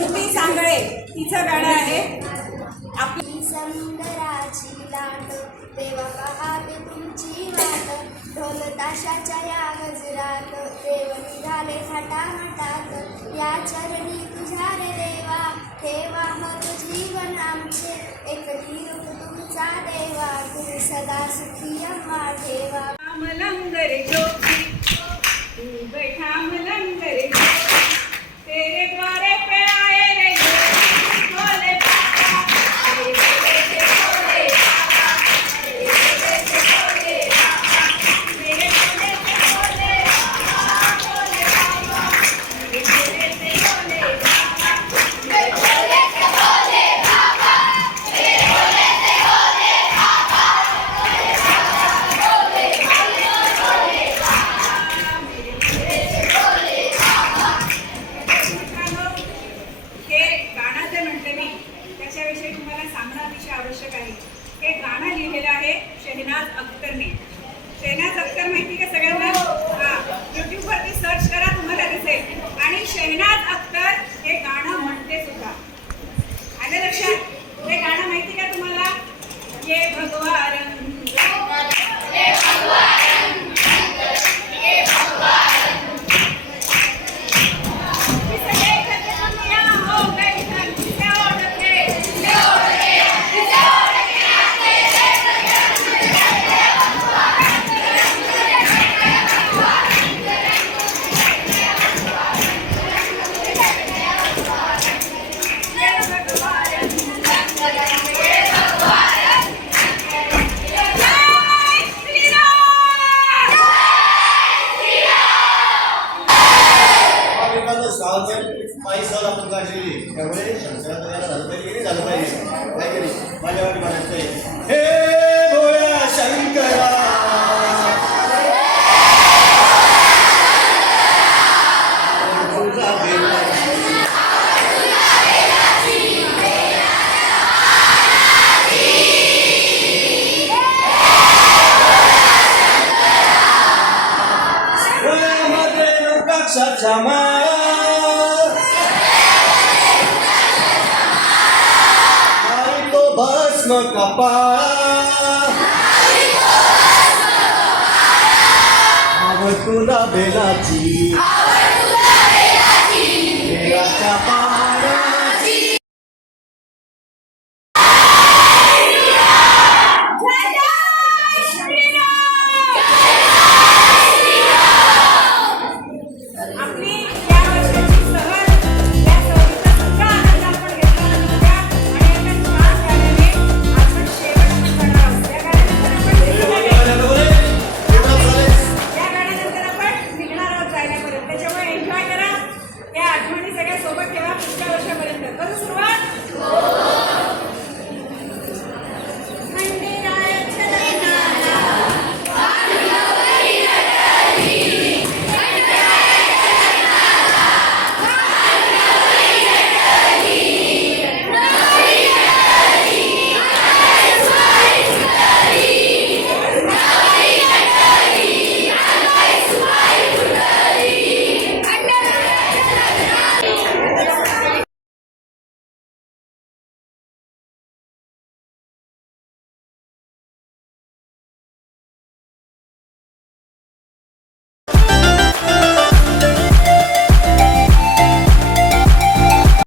तिचं गाणं आहे आपली समुद्राची लाट देवा पहावे तुमची वाट ढोल ताशाच्या या गजरात देव निघाले थाटामाटात या चरणी तुझ्या रे देवा ठेवा मग जीवन आमचे एकटी रूप तुमचा देवा तुम्ही सदा सुखी आम्हा ठेवा मलंगर ज्योति तू बैठा मलंगर ज्योति तेरे द्वारे पे आए रे भोले बाबा तेरे भोले से भोले बाबा तेरे भोले से भोले बाबा मेरे भोले से भोले बाबा भोले बाबा मेरे भोले से भोले बाबा मेरे भोले से भोले बाबा मेरे भोले से भोले बाबा भोले बाबा भोले भोले भोले बाबा आवश्यक आहे. हे गाणं लिहिलेलं आहे शेहनाज अख्तरने. शेहनाज अख्तर माहिती का सगळ्यांना? हा, युट्यूबवरती सर्च करा, तुम्हाला दिसेल. आणि शेहनाज अख्तर हे गाणं म्हणते सुद्धा. आलं लक्षात? हे गाणं माहिती का तुम्हाला? ये भगवा रंग, ये भगवा रंग, ये भगवा रंग. तुम्ही सगळे एकत्र म्हणून या. हो काय इथं किती आवडते, किती आवडते, किती आवडते आपले देश रंग. ये भगवा रंग, ये भगवा रंग, ये भगवा रंग, ये भगवा रंग. जय श्रीराम. माई सहल आपण काढलेली त्यामुळे शंकराला झालं पाहिजे की झालं पाहिजे काय केली माझ्या वाटी म्हणायचं हे भोळ्या शंकरा तुझा कक्षाच्या माया आणि तो भस्म कपाळा आवड तुला बेलाची बेलाच्या पाण्याची आपली या वर्षाची सहल, या सहलीचा सगळा आनंद आपण घेतला होता. आणि एका छान गाण्याने आपण शेवट करणार आहोत. या गाण्यानंतर आपण निघणार आहोत जायल्यापर्यंत. त्याच्यामुळे एन्जॉय करा. त्या आठवणी सगळ्या सोबत ठेवा पुढच्या वर्षापर्यंत. करू सुरुवात.